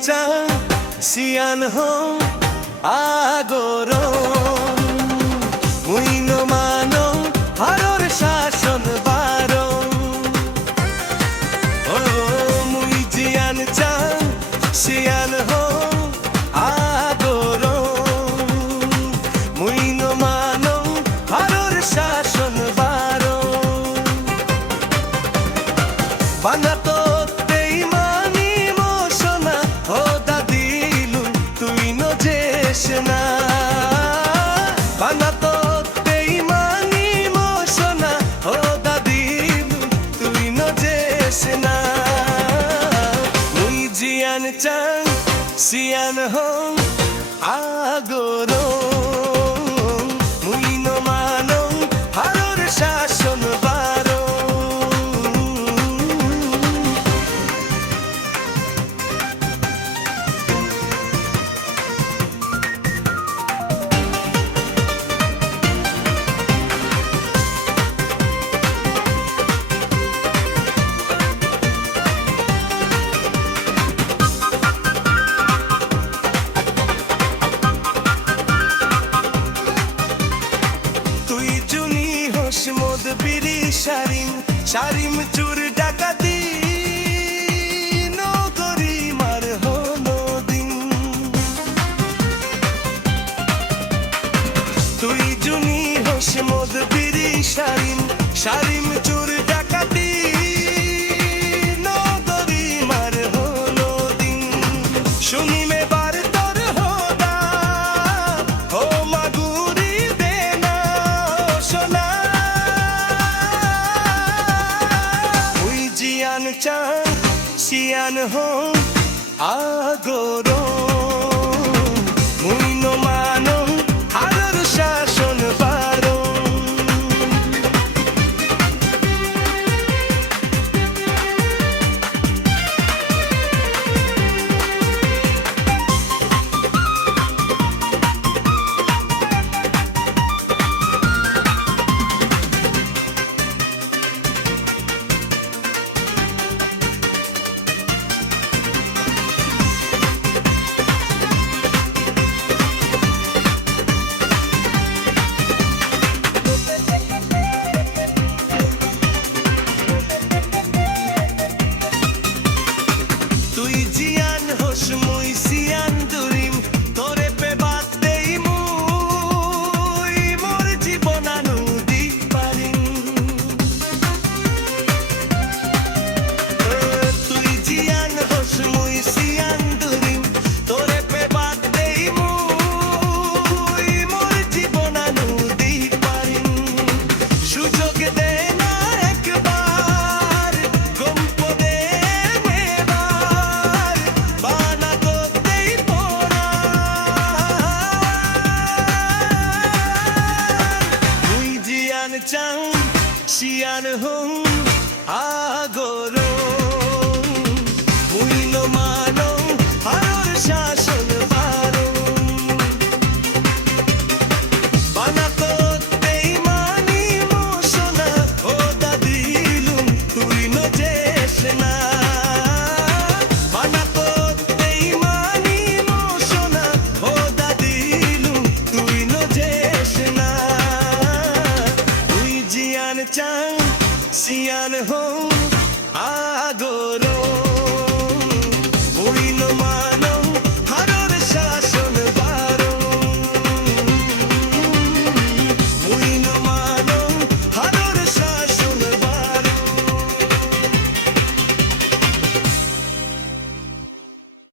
চাং Sean Hong আগরং Muin মানং হারর শাসন বারং ও মুই জিয়ান চাং সিয়ান হং আগরং মুইন মানং হারর শাসন বারং বানাতো চাং সিয়ান হং আগরং মুইন মানং হারর শাসন বারং মদ বিড়ি শারিম শারিম চুর ডাকাতি নগরী মার হলো দিন তুই জুনি হোস মদ বিড়ি শারিম শারিম চুর ডাকাতি নগরী মার হলো দিন শুনি মে বার তোর হোদা ও মাগুরি দেনা সোনা চাং সিয়ান হং আগরং মুইন মানং হারর শাসন বারং চাং সিয়ান হং আগরং মুইন মানং হারর শাসন বারং বানাতো বেঈমানি মোশনা ও দাদিলুম তুই নজেস না বানাতো বেঈমানি মোশনা ও দাদিলুম তুই নজেস না চাং সিয়ান হং আগরং